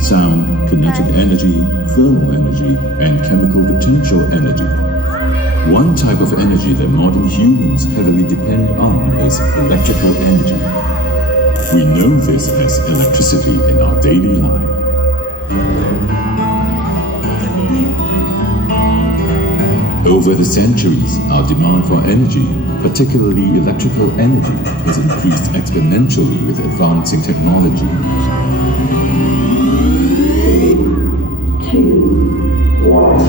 sound, kinetic energy, thermal energy, and chemical potential energy. One type of energy that modern humans heavily depend on is electrical energy. We know this as electricity in our daily life. Over the centuries, our demand for energy, particularly electrical energy, has increased exponentially with advancing technology. 3, 2, 1.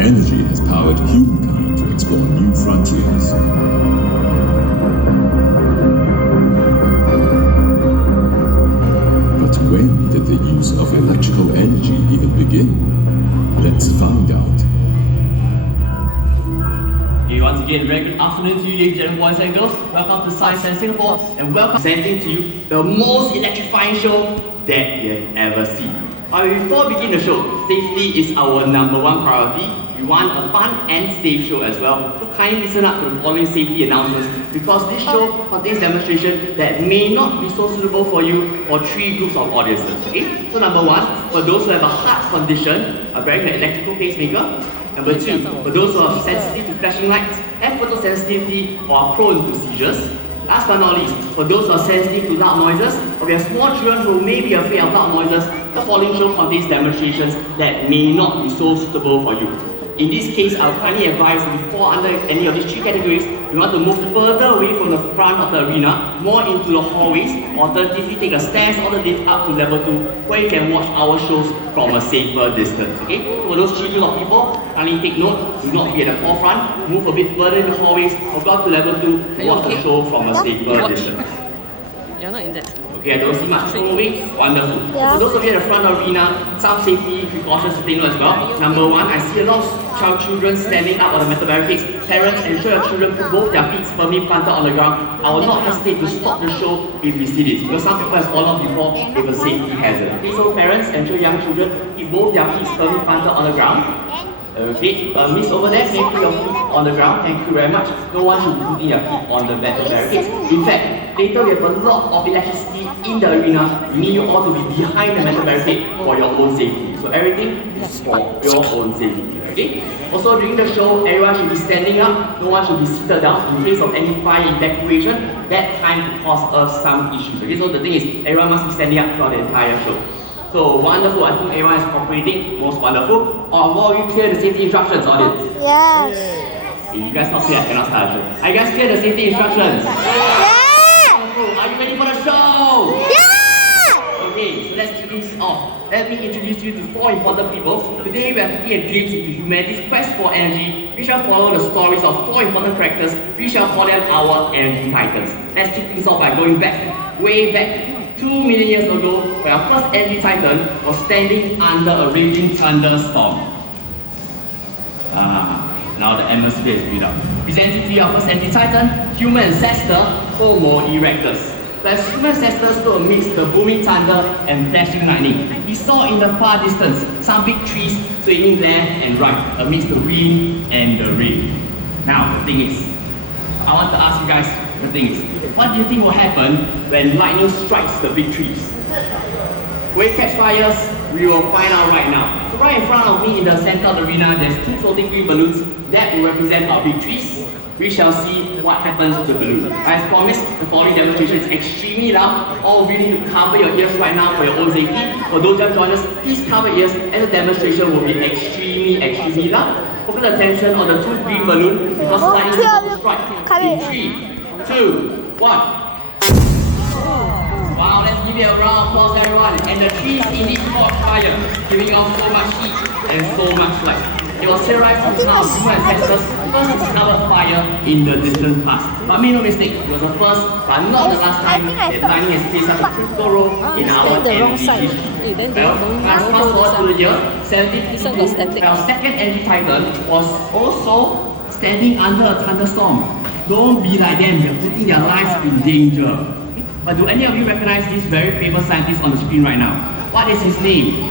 Energy has powered humankind to explore new frontiers. But when did the use of electrical energy even begin? Let's find out. Okay, once again, very good afternoon to you, ladies and boys and girls. Welcome to Science and Singapore, and welcome presenting to you the most electrifying show that you have ever seen. Before we begin the show, safety is our #1 priority. We want a fun and safe show as well. So kindly listen up to the following safety announcements because this show contains demonstration that may not be so suitable for you for 3 groups of audiences. Okay? So #1, for those who have a heart condition, are wearing an electrical pacemaker. #2, for those who are sensitive to flashing lights, have photosensitivity, or are prone to seizures. Last but not least, for those who are sensitive to loud noises, or we have small children who may be afraid of loud noises, the following show contains demonstrations that may not be so suitable for you. In this case, I would kindly advise if you fall under any of these 3 categories, you want to move further away from the front of the arena, more into the hallways, or alternatively take the stairs or the lift up to level 2, where you can watch our shows from a safer distance. Okay? For those 3 groups of people, kindly take note, do not be at the forefront, move a bit further in the hallways, or go up to level 2 to watch the show from a safer distance. You're not in that. Okay, I don't see much people moving. Wonderful. Yeah. For those of you at the front arena, some safety precautions to take note as well. #1, I see a lot of children standing up on the metal barricades. Parents, ensure your children put both their feet firmly planted on the ground. I will not hesitate to stop the show if we see this, because some people have fallen off before with a safety hazard. Okay, so parents, ensure young children keep both their feet firmly planted on the ground. Okay, miss over there, can you put your feet on the ground? Thank you very much. No one should be putting their feet on the metal barricades. In fact, later we have a lot of electricity in the arena. We need you all to be behind the metal barricade for your own safety. So everything is for your own safety. Okay? Also during the show, everyone should be standing up. No one should be seated down in case of any fire evacuation. That time could cause us some issues. Okay, so the thing is, everyone must be standing up throughout the entire show. So wonderful, I think everyone is cooperating, most wonderful. Will you clear the safety instructions, audience? Yes. If you guys not clear, I cannot start the show. Are you guys clear the safety instructions? Yeah. Are you ready for the show? Yeah. Okay, so let's kick this off. Let me introduce you to 4 important people. Today we are taking a glimpse into humanity's quest for energy. We shall follow the stories of 4 important characters. We shall call them our energy titans. Let's kick things off by going back, way back. 2 million years ago, when our first energy titan was standing under a raging thunderstorm. Now the atmosphere is built up. Presenting to you our first energy titan, human ancestor, Homo erectus. So as human ancestors stood amidst the booming thunder and flashing lightning, he saw in the far distance some big trees swinging left and right amidst the wind and the rain. Now the thing is, I want to ask you guys the thing is, what do you think will happen when lightning strikes the big trees? Will it catch fires? We will find out right now. So right in front of me in the center of the arena, there's 2 floating green balloons that will represent our big trees. We shall see what happens to the balloon. As promised, the following demonstration is extremely loud. All of you need to cover your ears right now for your own safety. For those that join us, please cover ears as the demonstration will be extremely loud. Focus attention on the 2 green balloons because lightning will strike in 3, 2, 1. Wow, let's give it a round of applause everyone. And the trees indeed caught fire, giving off so much heat and so much light. It was theorized from how human ancestors first discovered fire in the distant past. But make no mistake, it was the first, but not the last time that lightning has played such a critical role in our energy history. Well, let's fast forward to the year 1752, our second energy titan was also standing under a thunderstorm. Don't be like them, you're putting their lives in danger. But do any of you recognize this very famous scientist on the screen right now? What is his name?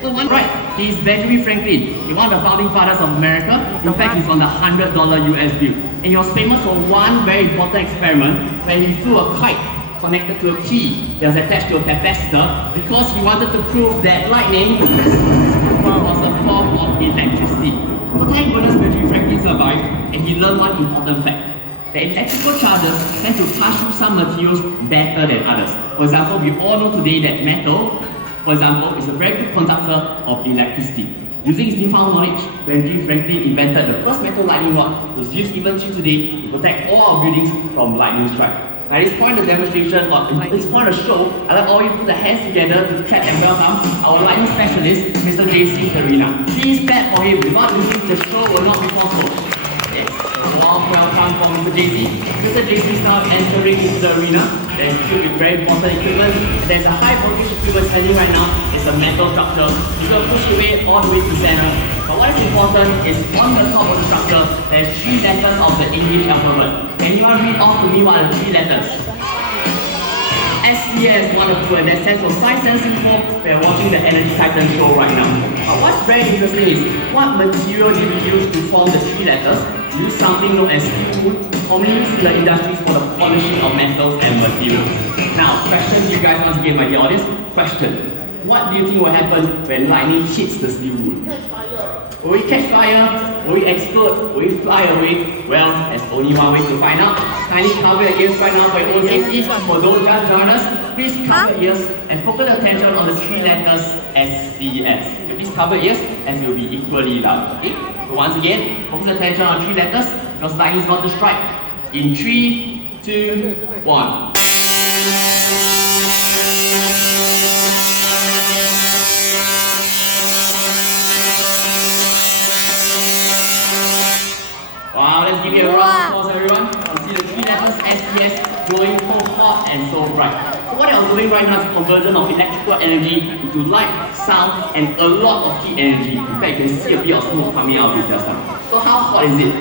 So one right, he is Benjamin Franklin. He's one of the founding fathers of America. In fact, he's on the $100 US bill. And he was famous for one very important experiment where he threw a kite connected to a key that was attached to a capacitor because he wanted to prove that lightning was a form of electricity. So thank goodness Benjamin Franklin survived and he learned one important fact. That electrical charges tend to pass through some materials better than others. For example, we all know today that metal, for example, is a very good conductor of electricity. Using his newfound knowledge, Benjamin Franklin invented the first metal lightning rod, which is used even till today to protect all our buildings from lightning strike. At this point of the demonstration, or at this point of the show, I'd like all you to put your hands together to clap and welcome our lightning specialist, Mr. JC Serena. Please clap for him. Without him, the show will not be possible. Yes, a warm welcome for Mr. JC. Mr. JC is now entering into the arena. There's filled with very important equipment. There's a high voltage equipment standing right now. It's a metal structure. You're going to push your way all the way to the center. But what is important is on the top of the structure, there's 3 letters of the English alphabet. Can you read off to me what are the 3 letters? SCS is one of 2, and that stands for Science and Singapore. We're watching the Energy Titan show right now. What's very interesting is what material do we use to form the 3 letters? We use something known as steel wool, commonly used in the industries for the polishing of metals and materials. Now, question to you guys once again, my dear audience. Question. What do you think will happen when lightning hits the steel wool? Will it catch fire? Will it explode? Will it fly away? Well, there's only one way to find out. Kindly cover your ears right now for your own safety. For those just join us, please cover your ears and focus attention on the 3 letters SCS. Please cover your ears as you'll be equally loud. Okay? So once again, focus attention on 3 letters because lightning is about to strike. In 3, 2, 1. Wow, let's give you a round of applause, everyone. You see the 3 letters SCS glowing so hot and so bright. So what I was doing right now is a conversion of electrical energy into light, sound, and a lot of heat energy. In fact, you can see a bit of smoke coming out of it just now. So how hot is it?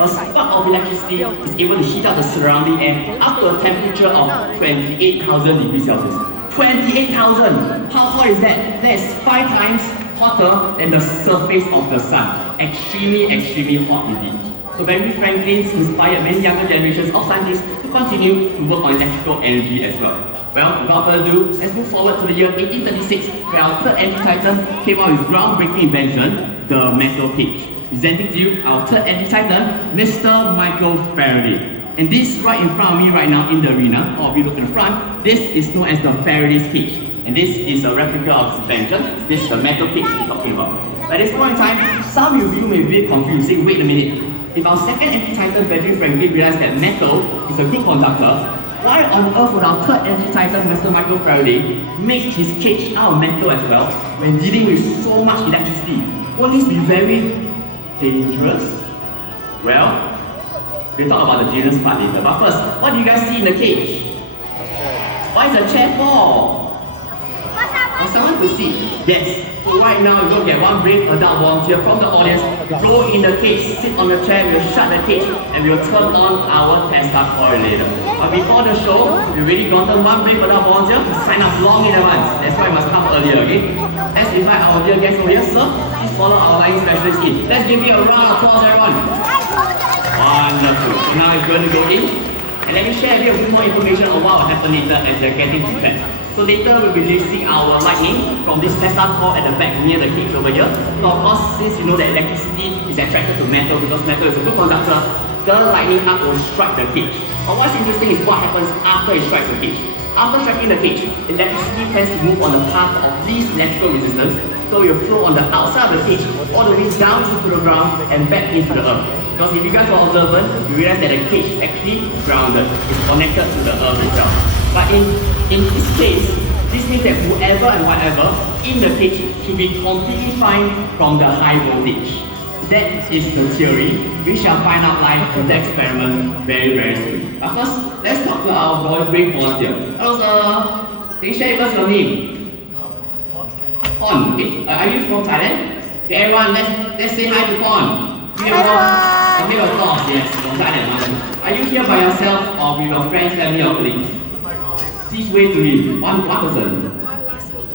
A spark of electricity is able to heat up the surrounding air up to a temperature of 28,000 degrees Celsius. 28,000! How hot is that? That is 5 times hotter than the surface of the sun. Extremely hot indeed. So Benjamin Franklin inspired many younger generations of scientists to continue to work on electrical energy as well. Well, without further ado, let's move forward to the year 1836, where our third energy titan came out with groundbreaking invention, the metal cage. Presenting to you our third energy titan, Mr. Michael Faraday. And this right in front of me right now in the arena, or if you look in the front, this is known as the Faraday's cage. And this is a replica of this invention. This is the metal cage we're talking about. At this point in time, some of you may be confused, saying, wait a minute. If our second energy titan, Benjamin Franklin, realized that metal is a good conductor, why on earth would our third energy titan, Mr. Michael Faraday, make his cage out of metal as well when dealing with so much electricity? Won't this be very dangerous? Well, we'll talk about the dangerous part later. But first, what do you guys see in the cage? What is the chair for? For someone to sit. Yes. So right now, we're going to get one brave adult volunteer from the audience, go in the cage, sit on the chair, we'll shut the cage, and we'll turn on our Tesla coil later. But before the show, we really gotten one brave adult volunteer to sign up long in advance. That's why we must come earlier, okay? Let's invite our dear guest over here, sir. Please follow our line specialist in. Let's give you a round of applause, everyone. Wonderful. So now it's going to go in. And let me share with you a bit more information on what will happen later as they're getting prepared. So later we'll be releasing our lightning from this Tesla core at the back near the cage over here. So of course, since you know that electricity is attracted to metal because metal is a good conductor, the lightning arc will strike the cage. But what's interesting is what happens after it strikes the cage. After striking the cage, electricity tends to move on the path of least electrical resistance, so it will flow on the outside of the cage all the way down into the ground and back into the earth. Because if you guys are observant, you realize that the cage is actually grounded. It's connected to the earth itself. But in this case, this means that whoever and whatever in the cage should be completely fine from the high voltage. That is the theory. We shall find out live in the experiment very soon. But first, let's talk to our brave volunteer. Hello sir, can you share with us your name? Pon, okay? Are you from Thailand? Okay, everyone, let's say hi to Pon. Hi Pon. Of course, yes, from Thailand. Are you here by yourself or with your friends, family or colleagues? Please wave to me. One person.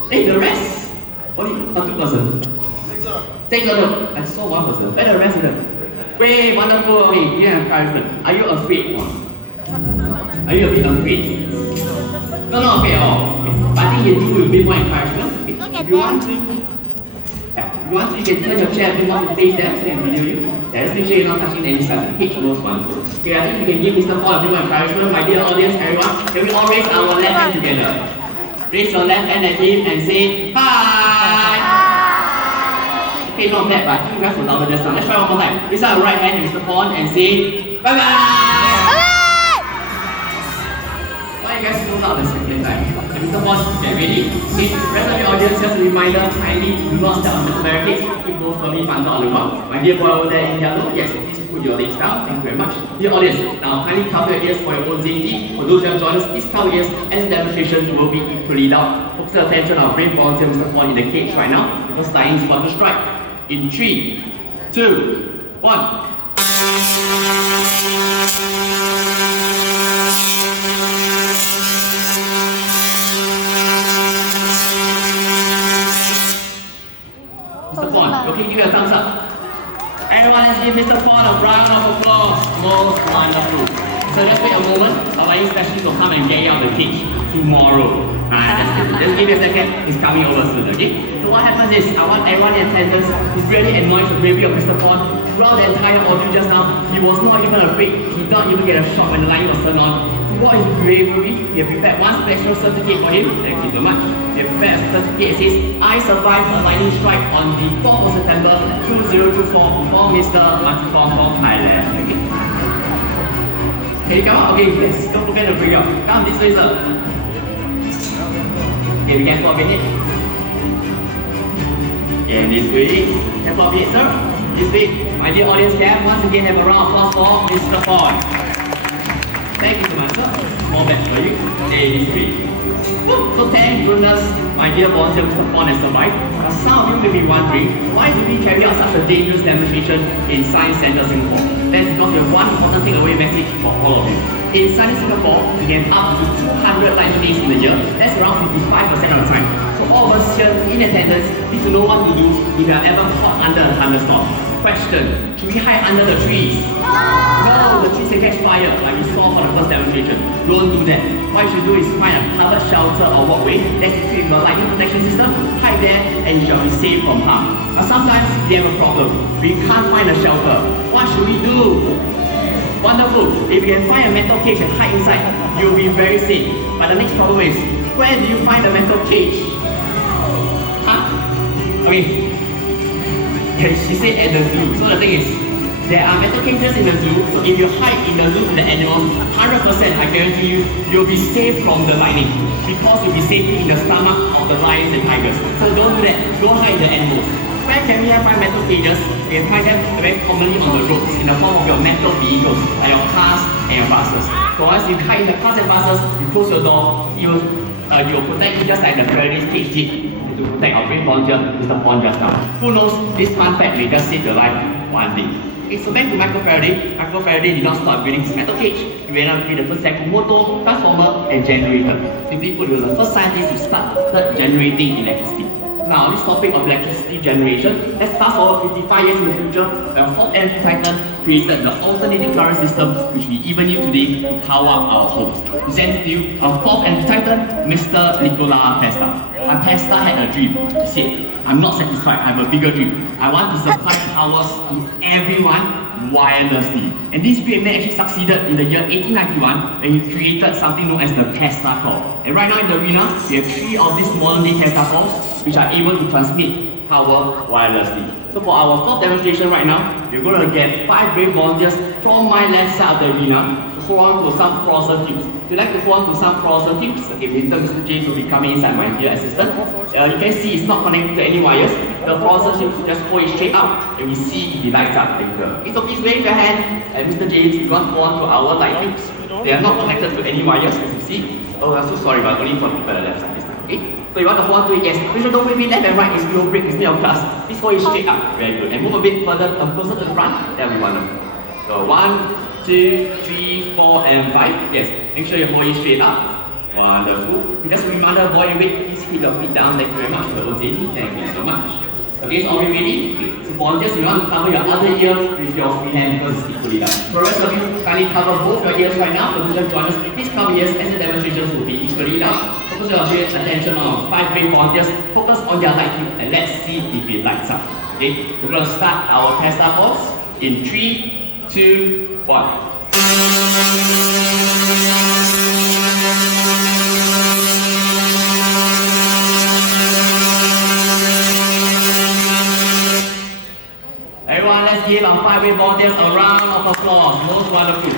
Hey, the rest? Only 2 person. 6 I saw 1 person. Where the rest of them? Great, wonderful. Okay, give an encouragement. Are you afraid? Are you a bit afraid? No, not afraid at all. Okay. But I think you do a bit more encouragement. Okay. If you want to, you can turn your chair a bit more to face them so they can video you. Just make sure you're not touching any side of the page, most wonderful. Okay, I think you can give Mr. Paul a bit more encouragement. My dear audience, everyone, can we all raise our left hand together? Raise your left hand at him and say, hi! Okay, not bad, but I think you guys will louder this time. Let's try one more time. Raise our right hand to Mr. Paul and say, bye-bye! Why you guys move out the second time? So Mr. Paul, get ready. Okay, rest of your audience, just a reminder, kindly do not step on the barricades. Keep those firmly planted on the ground. My dear boy over there in yellow, yes, please put your legs down. Thank you very much. Dear audience, now kindly cover your ears for your own safety. For those who have joined us, please cover your ears as the demonstration will be equally loud. Focus your attention on our brave volunteer Mr. Paul in the cage right now, because lightning is about to strike. In 3, 2, 1. Mr. Paul, okay, give me a thumbs up. Everyone, let's give Mr. Paul a round of applause. Most wonderful. So let's wait a moment. Our specialist will come and get you out of the cage tomorrow. Just give me a second. He's coming over soon, okay? So what happens is, I want everyone in attendance to really admire the bravery of Mr. Paul. Throughout the entire audio just now, he was not even afraid. He did not even get a shock when the light was turned on. So what is bravery? We have prepared one special certificate for him. Thank you so much. We have prepared a certificate. It says, I survived a lightning strike on the 4th of September 2024 for Mr. Matifong from Thailand. Okay? Can you come out? Okay, yes. Don't forget to bring it up. Come this way, sir. Okay, we can for a minute. Yeah, this way. Can for a minute, sir. This way. My dear audience, can once again have a round of applause for Mr. Paul. Thank you so much, sir. More badge for you. Okay, this way. So thank goodness, my dear volunteer Mr. Paul has survived. But some of you may be wondering, why do we carry out such a dangerous demonstration in Science Centre Singapore? That's because we have one important takeaway message for all of you. In Science Singapore, we get up to 200 lightning days in a year. That's around 55% of the time. So all of us here in attendance need to know what to do if you are ever caught under a thunderstorm. Question, should we hide under the trees? No, the trees can catch fire like we saw for the first demonstration. Don't do that. What you should do is find a covered shelter or walkway that's equipped with a lightning protection system. Hide there and you shall be safe from harm. Now sometimes we have a problem. We can't find a shelter. What should we do? Wonderful. If you can find a metal cage and hide inside, you'll be very safe. But the next problem is, where do you find a metal cage? Huh? Okay. She said at the zoo. So the thing is, there are metal cages in the zoo. So if you hide in the zoo with the animals, 100% I guarantee you, you'll be safe from the lightning. Because you'll be safely in the stomach of the lions and tigers. So don't do that. Don't hide the animals. Where can we find metal cages? You can find them very commonly on the roads in the form of your metal vehicles, like your cars and your buses. So once you hide in the cars and buses, you close your door, you'll protect you just like the Faraday's cage did to protect our brave volunteer, Mr. Pond just now. Who knows, this fun fact may just save your life one day. Okay, so back to Michael Faraday. Michael Faraday did not stop building his metal cage. He went on to create the first motor, transformer, and generator. Simply put, he was the first scientist to start generating electricity. Now, this topic of electricity generation, let's fast forward 55 years in the future, where fourth energy titan created the alternating current system, which we even use today to power up our homes. Presents to you our fourth energy titan, Mr. Nikola Tesla. And Tesla had a dream. He said, I'm not satisfied, I have a bigger dream. I want to supply powers to everyone wirelessly. And this great man actually succeeded in the year 1891 when he created something known as the Tesla core. And right now in the arena, we have 3 of these modern day Tesla cores which are able to transmit power wirelessly. So for our fourth demonstration right now, we're going to get 5 brave volunteers from my left side of the arena to hold on to some fluorescent tubes. If you like to hold on to some fluorescent tubes, okay, later Mr. James will be coming inside, my dear assistant. You can see it's not connected to any wires. The fluorescent tubes just hold it straight up and we see if it lights up later. Okay, so please wave your hand and Mr. James, you want to hold on to our light tubes. They are not connected to any wires, as you see. Oh, I'm so sorry, but only for people on the left side this time, okay? So you want to hold on to it, yes. Make sure don't wave it left and right, it's no break, it's made of glass. Please hold it straight up, very good. And move a bit further, closer to the front, that will be wonderful. So 1, 2, 3, 4, and 5. Yes, make sure you hold it straight up. Wonderful. Just a reminder, while you wait, please keep your feet down. Thank you very much for the OCD. Thank you so much. Okay, so are we ready? Okay. So volunteers, you want to cover your other ear with your free hand because it's equally done. For the rest of you, kindly cover both your ears right now. For those who join us, please cover your ears as the demonstrations will be equally loud. Focus your attention on 5 brave volunteers. Focus on their light tube and let's see if it lights up. Okay, we're going to start our test pulse in 3, 2, 1. Everyone, let's give our 5 brave volunteers a round of applause. Most wonderful.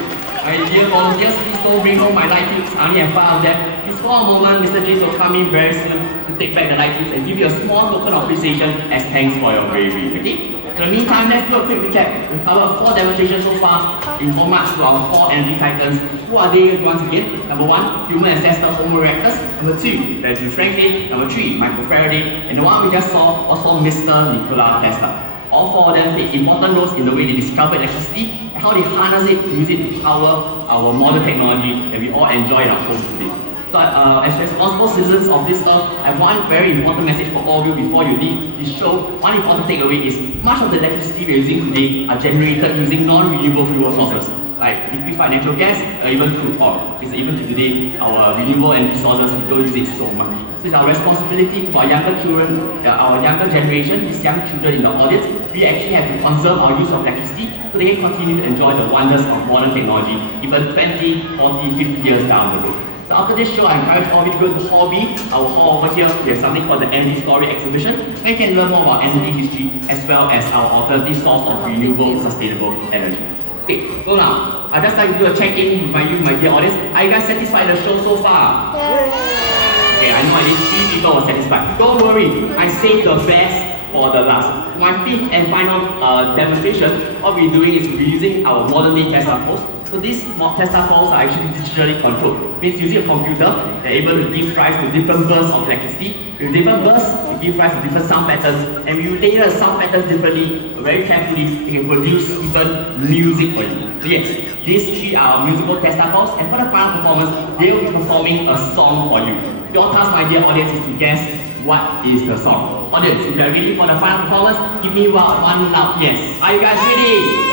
My dear volunteers, please don't bring home my light tubes. I only have 5 of them. Please for a moment, Mr. James will come in very soon to take back the light tubes and give you a small token of appreciation as thanks for your bravery. Okay? In the meantime, let's do a quick recap. We've covered 4 demonstrations so far in homage to our 4 energy titans. Who are they once again? Number 1, human ancestor Homo erectus. Number 2, Benjamin Franklin. Number 3, Michael Faraday. And the one we just saw was for Mr. Nikola Tesla. All 4 of them take important roles in the way they discover electricity and how they harness it to use it to power our modern technology that we all enjoy in our homes today. So as responsible citizens of this earth, I have one very important message for all of you before you leave this show. One important takeaway is much of the electricity we are using today are generated using non-renewable fuel sources, like liquefied natural gas or even crude oil. Because even to today, our renewable energy sources, we don't use it so much. So it's our responsibility to our younger children, our younger generation, these young children in the audience, we actually have to conserve our use of electricity so they can continue to enjoy the wonders of modern technology even 20, 40, 50 years down the road. So after this show, I encourage all of you to go to Hobby, our hall over here. We have something called the Energy Story Exhibition, where you can learn more about energy history as well as our alternative source of renewable, sustainable energy. Okay, so now, I'd just like to do a check-in with you, my dear audience. Are you guys satisfied with the show so far? Okay, I know at least 3 people were satisfied. Don't worry, I saved the best for the last. My 5th and final demonstration, what we're doing is we're using our modern-day Tesla pulse. So these Tesla pulses are actually digitally controlled. Means using a computer, they're able to give rise to different bursts of electricity. With different bursts, they give rise to different sound patterns. And we layer the sound patterns differently, very carefully, we can produce even music for you. So yes, these 3 are musical Tesla pulses, and for the final performance, they will be performing a song for you. Your task, my dear audience, is to guess what is the song. Audience, if you are ready for the final performance, give me one loud yes. Are you guys ready?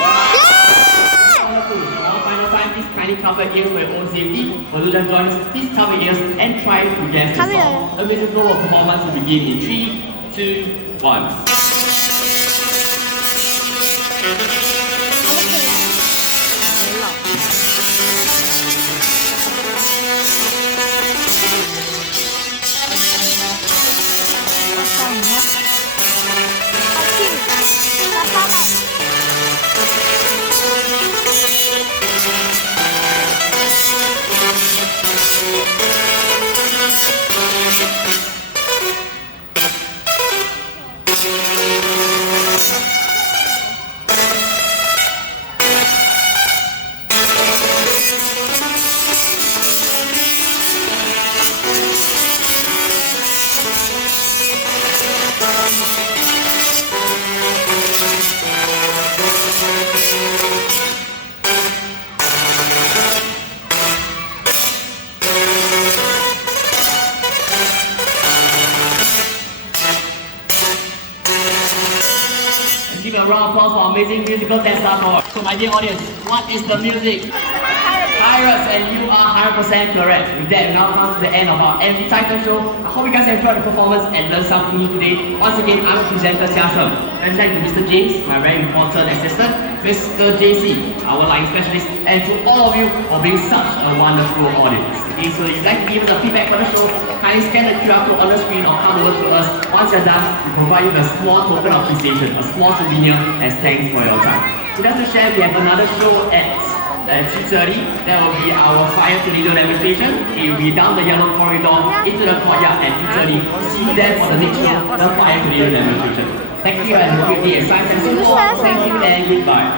Please kindly cover ears for your own safety. For those that join us, please cover ears and try to guess the song. The musical performance will begin in 3, 2, 1. Give a round of applause for amazing musical Tesla tour. So my dear audience, what is the music? Pirates, and you are 100% correct. With that, we now come to the end of our Energy Titan show. I hope you guys enjoyed the performance and learned something new today. Once again, I'm presenter Xia Shem. And thank you to Mr. James, my very important assistant, Mr. JC, our line specialist, and to all of you for being such a wonderful audience. Okay, so if you'd like to give us a feedback for the show, kindly scan the QR code on the screen or come over to us. Once you're done, we provide you with a small token of appreciation, a small souvenir as thanks for your time. So just to share, we have another show at 2:30. That will be our fire tornado demonstration. It will be down the yellow corridor into the courtyard at 2:30. See you there for the next show, the fire tornado demonstration. Thank you and have a great day at Science and Singapore. Thank you and goodbye.